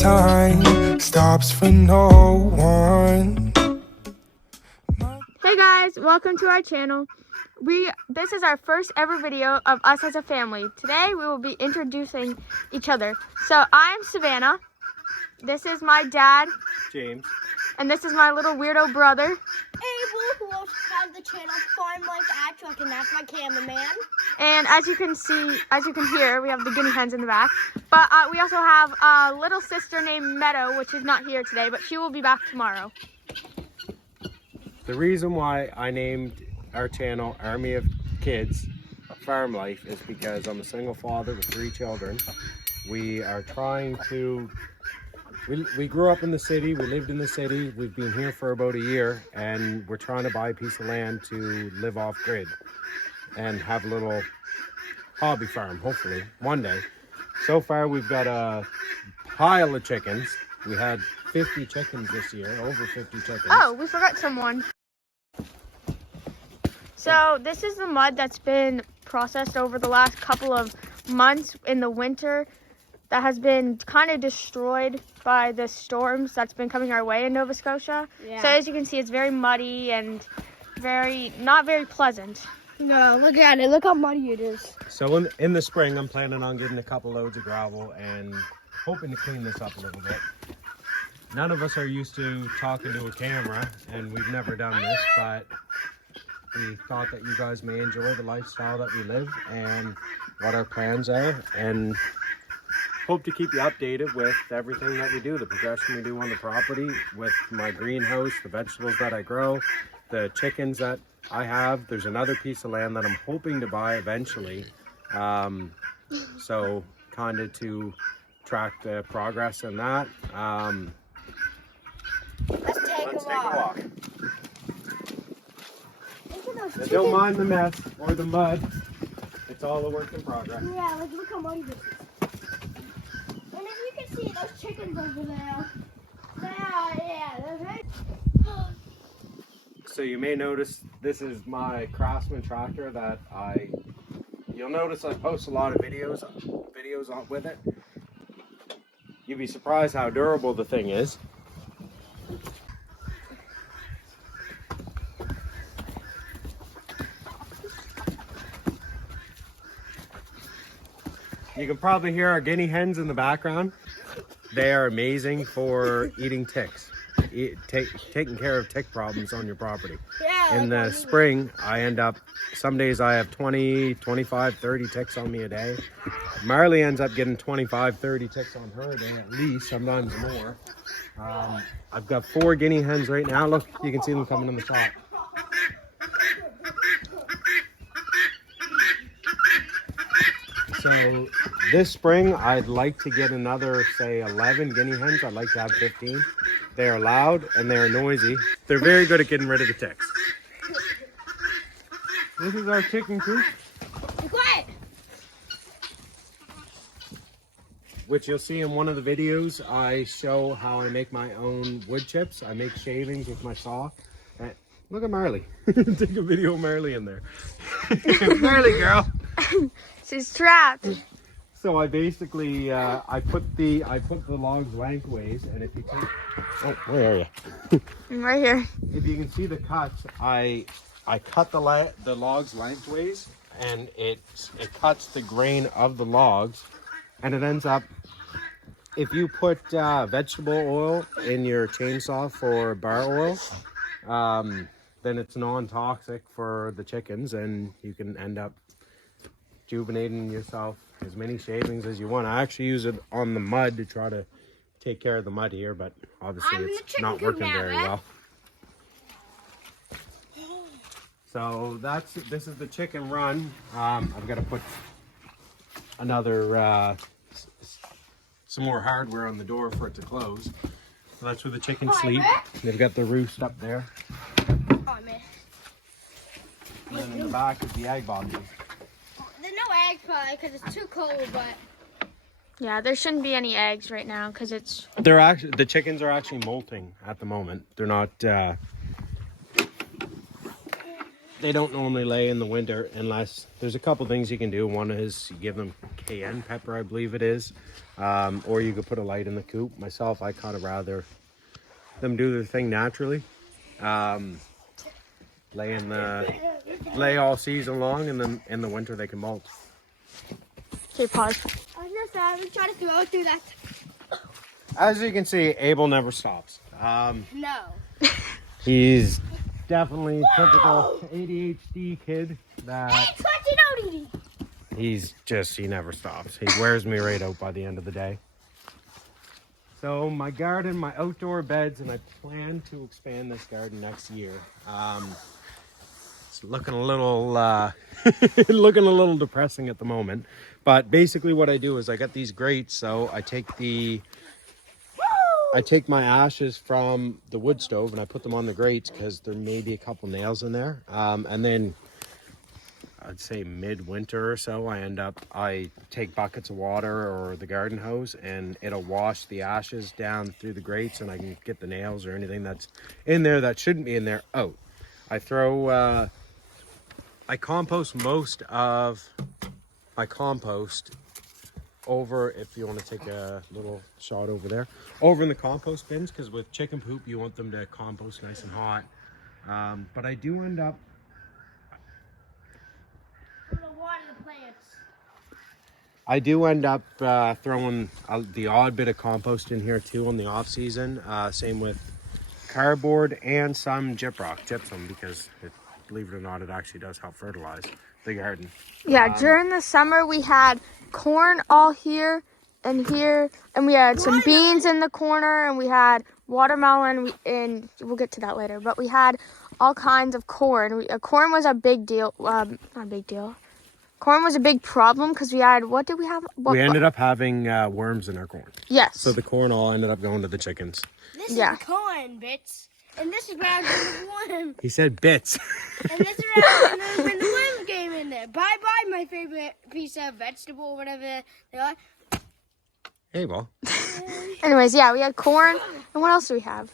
time stops for no one. Hey guys, welcome to our channel. This is our first ever video of us as a family. Today we will be introducing each other. So I'm Savannah. This is my dad, James. And this is my little weirdo brother, Abel, who also has the channel Farm Life Action, and that's my cameraman. And as you can hear, we have the guinea hens in the back. But we also have a little sister named Meadow, which is not here today, but she will be back tomorrow. The reason why I named our channel Army of Kids Farm Life is because I'm a single father with 3 children. We are trying to, we grew up in the city, we lived in the city, we've been here for about a year, and we're trying to buy a piece of land to live off grid and have a little hobby farm, hopefully, one day. So far we've got a pile of chickens. We had 50 chickens this year, over 50 chickens. Oh, we forgot someone. So this is the mud that's been processed over the last couple of months in the winter that has been kind of destroyed by the storms that's been coming our way in Nova Scotia. Yeah. So as you can see, it's very muddy and not very pleasant. No, look at it. Look how muddy it is. So in the spring, I'm planning on getting a couple loads of gravel and hoping to clean this up a little bit. None of us are used to talking to a camera, and we've never done this, but we thought that you guys may enjoy the lifestyle that we live and what our plans are, and hope to keep you updated with everything that we do, the progression we do on the property, with my greenhouse, the vegetables that I grow, the chickens that I have. There's another piece of land that I'm hoping to buy eventually, so kind of to track the progress in that. Let's take a walk. Don't mind the mess or the mud. It's all a work in progress. Yeah, like look how muddy this is. And if you can see those chickens over there. Yeah, those right. So you may notice this is my Craftsman tractor that you'll notice I post a lot of videos on with it. You'd be surprised how durable the thing is. You can probably hear our guinea hens in the background. They are amazing for eating ticks, taking care of tick problems on your property. Yeah, in the spring, I end up, some days I have 20, 25, 30 ticks on me a day. Marley ends up getting 25, 30 ticks on her a day at least, sometimes more. I've got 4 guinea hens right now. Look, you can see them coming in the shop. So this spring, I'd like to get another, say, 11 guinea hens. I'd like to have 15. They are loud and they are noisy. They're very good at getting rid of the ticks. This is our chicken coop. Be quiet. Which you'll see in one of the videos. I show how I make my own wood chips. I make shavings with my saw. Look at Marley. Take a video of Marley in there. Marley girl. She's trapped. So I basically I put the logs lengthways, and if you take, oh, where are you? I'm right here. If you can see the cuts, I cut the logs lengthways, and it cuts the grain of the logs, and it ends up, if you put vegetable oil in your chainsaw for bar oil, then it's non-toxic for the chickens, and you can end up rejuvenating yourself as many shavings as you want. I actually use it on the mud to try to take care of the mud here, but obviously it's not working very well. So this is the chicken run. I've got to put another some more hardware on the door for it to close. So that's where the chickens sleep. They've got the roost up there. Oh, man. And then in the back is the egg boxes. There's no eggs probably because it's too cold, but Yeah, there shouldn't be any eggs right now because it's... The chickens are actually molting at the moment. They're not... they don't normally lay in the winter unless there's a couple things you can do. One is you give them cayenne pepper, I believe it is, or you could put a light in the coop. Myself, I kind of rather them do their thing naturally. Lay all season long, and then in the winter they can molt. Okay, pause. I was just trying to throw through that. As you can see, Abel never stops. No. He's definitely typical ADHD kid that he never stops. He wears me right out by the end of the day. So my garden, my outdoor beds, and I plan to expand this garden next year. It's looking a little looking a little depressing at the moment, but basically what I do is I got these grates. So I take my ashes from the wood stove and I put them on the grates because there may be a couple nails in there. And then I'd say midwinter or so, I take buckets of water or the garden hose, and it'll wash the ashes down through the grates, and I can get the nails or anything that's in there that shouldn't be in there out. I compost most of my compost over, if you want to take a little shot over there, over in the compost bins, because with chicken poop you want them to compost nice and hot. But I do end up throwing the odd bit of compost in here too on the off season. Same with cardboard and some gypsum, because believe it or not, it actually does help fertilize the garden. Yeah, during the summer we had corn all here, and we had some beans in the corner, and we had watermelon, and we'll get to that later, but we had all kinds of corn. Corn was a big deal, not a big deal. Corn was a big problem because we had, what did we have? We ended up having worms in our corn. Yes. So the corn all ended up going to the chickens. This is corn, bits. And this is round when the worm. He said bits. And this is round when the worms came in there. Bye-bye, my favorite piece of vegetable, whatever they are. Hey, well. Anyways, yeah, we had corn. And what else do we have?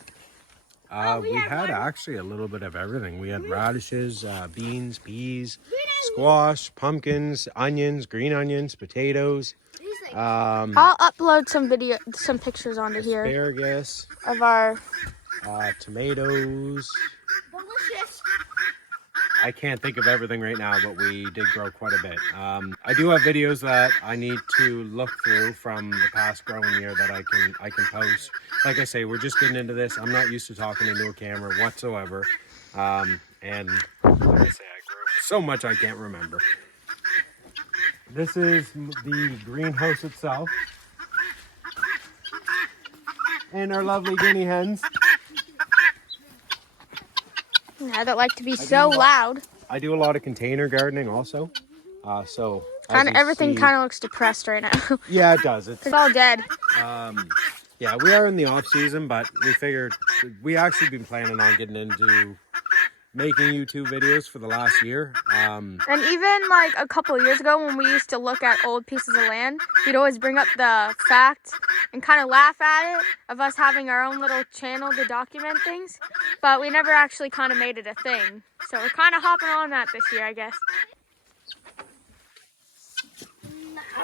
We had actually a little bit of everything. We had radishes, beans, peas, squash, pumpkins, onions, green onions, potatoes. I'll upload some pictures onto here Asparagus. of our tomatoes. Delicious. I can't think of everything right now, but we did grow quite a bit. I do have videos that I need to look through from the past growing year that I can post. Like I say, we're just getting into this. I'm not used to talking into a camera whatsoever. And like I say, I grew so much I can't remember. This is the greenhouse itself. And our lovely guinea hens. Yeah, that like to be so loud. I do a lot of container gardening also. So Kind of everything kind of looks depressed right now. Yeah, it does. It's all dead. Yeah, we are in the off season, but we figured we actually been planning on getting into making YouTube videos for the last year. And even like a couple of years ago when we used to look at old pieces of land, we'd always bring up the fact and kind of laugh at it of us having our own little channel to document things, but we never actually kind of made it a thing. So we're kind of hopping on that this year, I guess.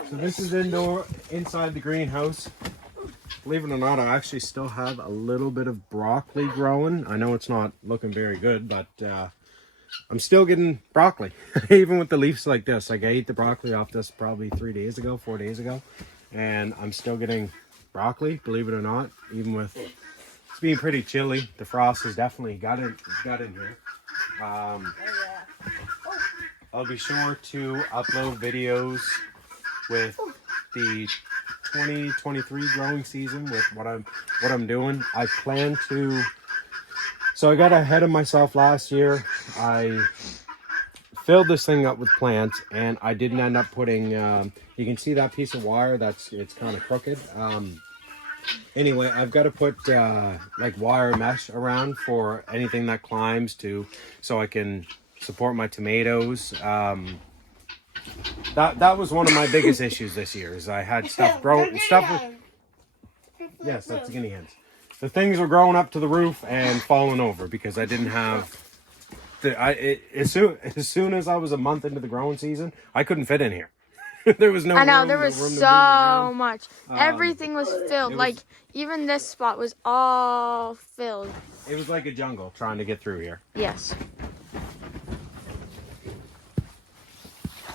So this is inside the greenhouse. Believe it or not, I actually still have a little bit of broccoli growing. I know it's not looking very good, but I'm still getting broccoli. Even with the leaves like this. Like I ate the broccoli off this probably 4 days ago. And I'm still getting broccoli, believe it or not. Even with it's being pretty chilly. The frost has definitely got in here. I'll be sure to upload videos with the 2023 growing season with what I'm doing. I plan to, so I got ahead of myself last year. I filled this thing up with plants, and I didn't end up putting you can see that piece of wire it's kind of crooked. Anyway, I've got to put like wire mesh around for anything that climbs so I can support my tomatoes. That was one of my biggest issues this year, is I had stuff growing. Yes, that's guinea hens. The things were growing up to the roof and falling over because I didn't have As soon as I was a month into the growing season, I couldn't fit in here. There was no I know, room, there no was room to move so around. much. Everything was filled. it was- Like, even this spot was all filled. It was like a jungle trying to get through here. Yes.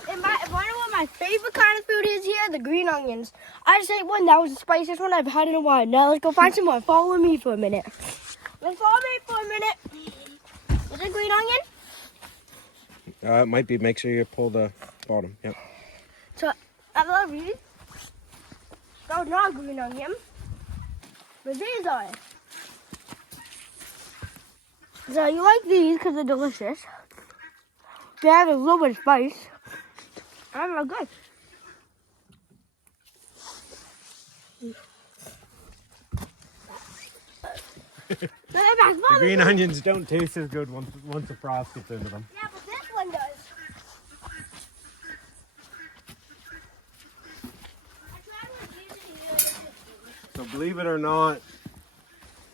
And one of what my favorite kind of food is here, the green onions. I just ate one. That was the spiciest one I've had in a while. Now let's go find some more. Follow me for a minute. Let's follow me for a minute. Is it green onion? It might be. Make sure you pull the bottom. Yep. So, I love these. That was not green onion. But these are. So, you like these because they're delicious. They have a little bit of spice. And they're good. The green onions don't taste as good once the frost gets into them. Yeah, but this one does. So believe it or not,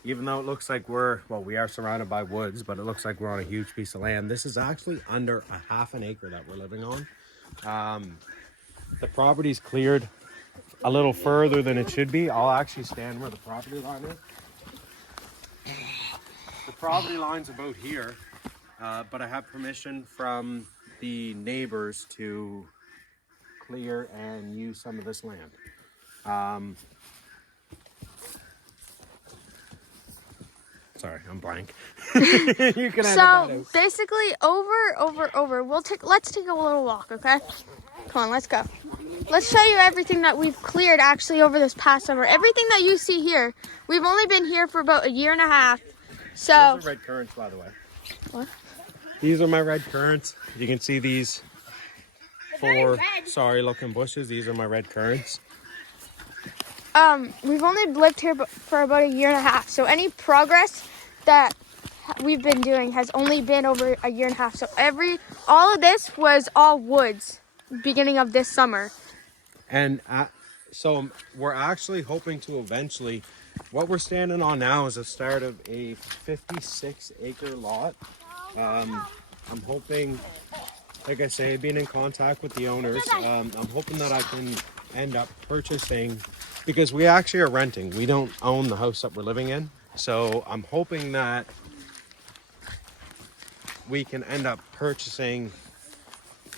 even though it looks like we are surrounded by woods, but it looks like we're on a huge piece of land. This is actually under a half an acre that we're living on. The property's cleared a little further than it should be. I'll actually stand where the property line is. The property line's about here, but I have permission from the neighbors to clear and use some of this land. Sorry, I'm blank. You can edit that So out. basically, over. Let's take a little walk, okay? Come on, let's go. Let's show you everything that we've cleared actually over this past summer. Everything that you see here, we've only been here for about a year and a half. So These are red currants, by the way. What? These are my red currants. You can see these four red. sorry looking bushes. These are my red currants. we've only lived here for about a year and a half. So any progress that we've been doing has only been over a year and a half. So all of this was all woods beginning of this summer. And so we're actually hoping to eventually, what we're standing on now is the start of a 56-acre lot. I'm hoping, like I say, being in contact with the owners, I'm hoping that I can end up purchasing, because we actually are renting. We don't own the house that we're living in. So I'm hoping that we can end up purchasing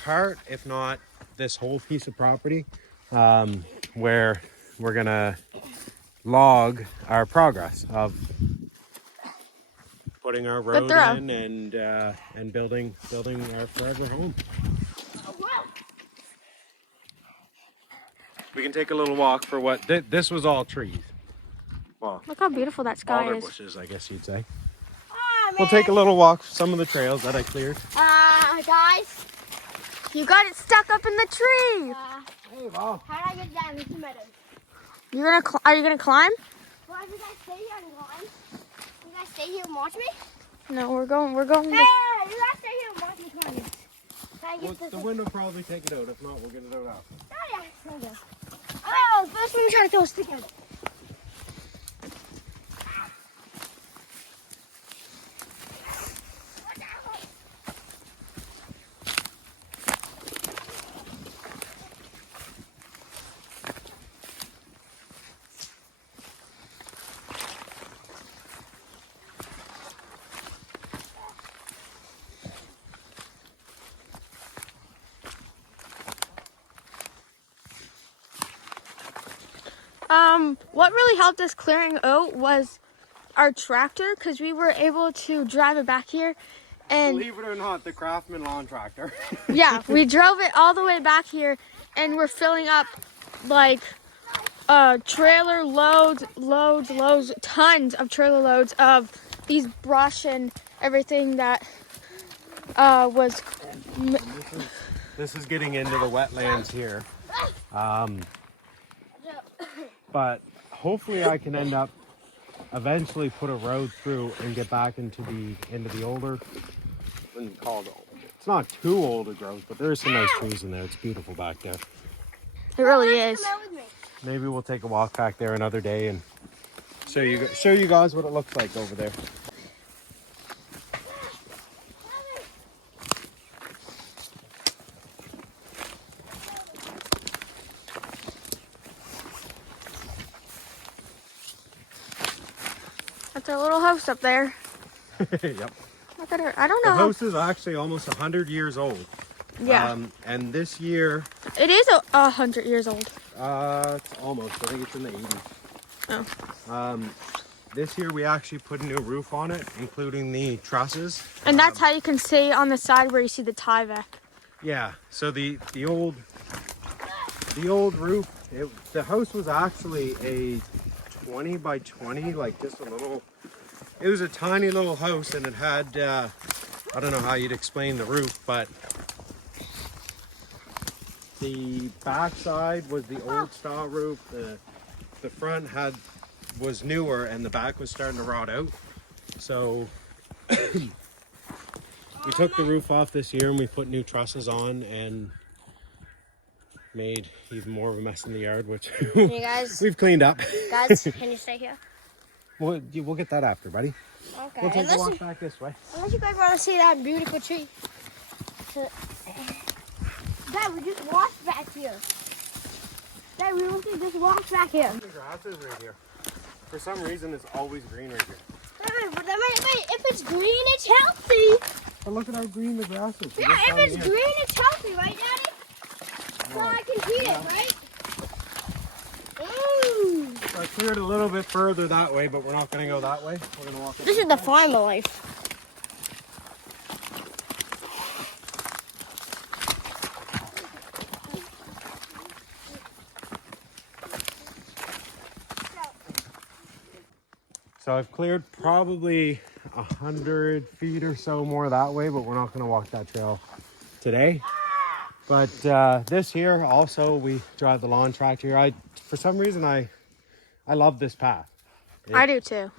part, if not this whole piece of property, where we're gonna log our progress of putting our road in and building our forever home. We can take a little walk for what this was all trees. Well, Look how beautiful that sky alder is. bushes, I guess you'd say. Oh, We'll take a little walk some of the trails that I cleared. Guys. You got it stuck up in the tree. Hey, wow. How do I get down? This is meadow. Are you gonna climb? Well, you guys stay here and climb. You guys stay here and watch me? No, we're going. Hey, you guys stay here and watch me climb. Can I Well, get this? the wind will probably take it out. If not, we'll get it out after. Oh, yeah. Okay. Oh, first let me try to throw a stick at it. What really helped us clearing out was our tractor, because we were able to drive it back here. And Believe it or not, the Craftsman lawn tractor. yeah, we drove it all the way back here, and we're filling up like trailer loads, tons of trailer loads of these brush and everything that was. This is getting into the wetlands here. But hopefully I can end up eventually put a road through and get back into the older, wouldn't call it, it's not too old a growth, but there's some nice trees in there. It's beautiful back there. It really is. Come out with me. Maybe we'll take a walk back there another day and show you guys what it looks like over there. That's our little house up there. Yep. Look at her. I don't The know. house is actually almost 100 years old. Yeah. And this year, It is 100 years old. it's almost. I think it's in the 80s. Oh. This year we actually put a new roof on it, including the trusses. And that's how you can see on the side where you see the Tyvek. Yeah. So the old roof. The house was actually a 20 by 20, like just a little. It was a tiny little house, and it had. I don't know how you'd explain the roof, but the back side was the old style roof. The front was newer, and the back was starting to rot out. So we took the roof off this year, and we put new trusses on, and made even more of a mess in the yard, which Hey guys, we've cleaned up. guys, can you stay here? We'll get that after, buddy. Okay. We'll take a Unless walk you, back this way. unless you guys want to see that beautiful tree. Dad, we just walked back here. Dad, we want to just walk back here. The grass is right here. For some reason, it's always green right here. But if it's green, it's healthy. But look at how green the grass is. Yeah, if it's green, it's healthy, right, Daddy? So I can see it, right? I cleared a little bit further that way, but we're not going to go that way. We're going to walk. This is the farmer life. So I've cleared probably 100 feet or so more that way, but we're not going to walk that trail today. But this year also we drive the lawn tractor here. For some reason I love this path. I do too.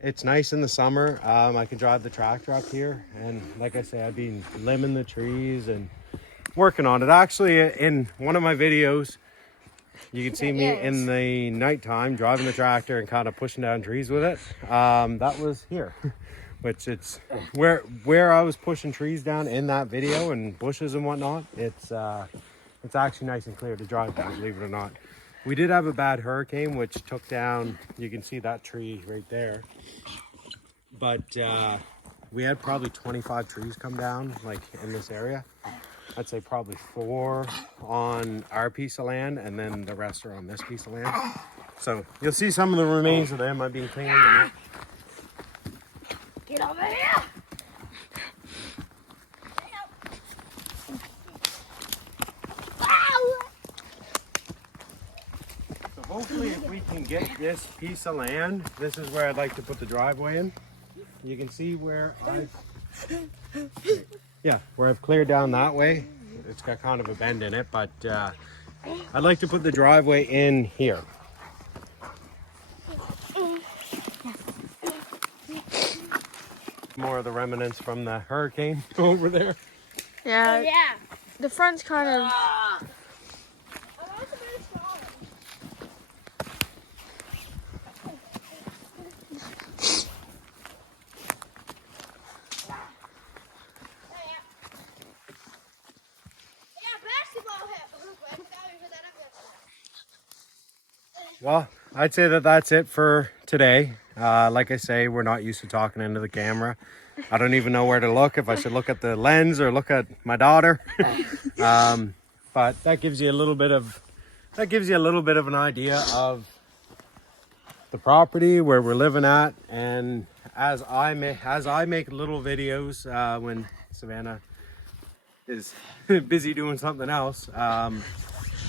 It's nice in the summer. I can drive the tractor up here, and like I say, I've been limbing the trees and working on it. Actually, in one of my videos, you can see me in the nighttime driving the tractor and kind of pushing down trees with it. That was here, which it's where I was pushing trees down in that video and bushes and whatnot. It's actually nice and clear to drive down, believe it or not. We did have a bad hurricane, which took down, you can see that tree right there. But we had probably 25 trees come down, like in this area. I'd say probably 4 on our piece of land, and then the rest are on this piece of land. So you'll see some of the remains of them. I've been cleaning them up. Get over here! So hopefully if we can get this piece of land, this is where I'd like to put the driveway in. You can see where I've cleared down that way. It's got kind of a bend in it, but I'd like to put the driveway in here. More of the remnants from the hurricane over there. Yeah. Oh, yeah. The front's kind of. Well, I'd say that that's it for today. Like I say, we're not used to talking into the camera. I don't even know where to look, if I should look at the lens or look at my daughter. But that gives you a little bit of an idea of the property, where we're living at. And as I make little videos when Savannah is busy doing something else,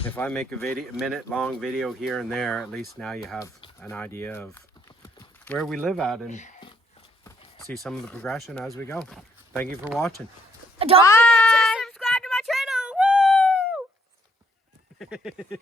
if I make a minute-long video here and there, at least now you have an idea of where we live at and see some of the progression as we go. Thank you for watching. Don't forget to subscribe to my channel. Woo!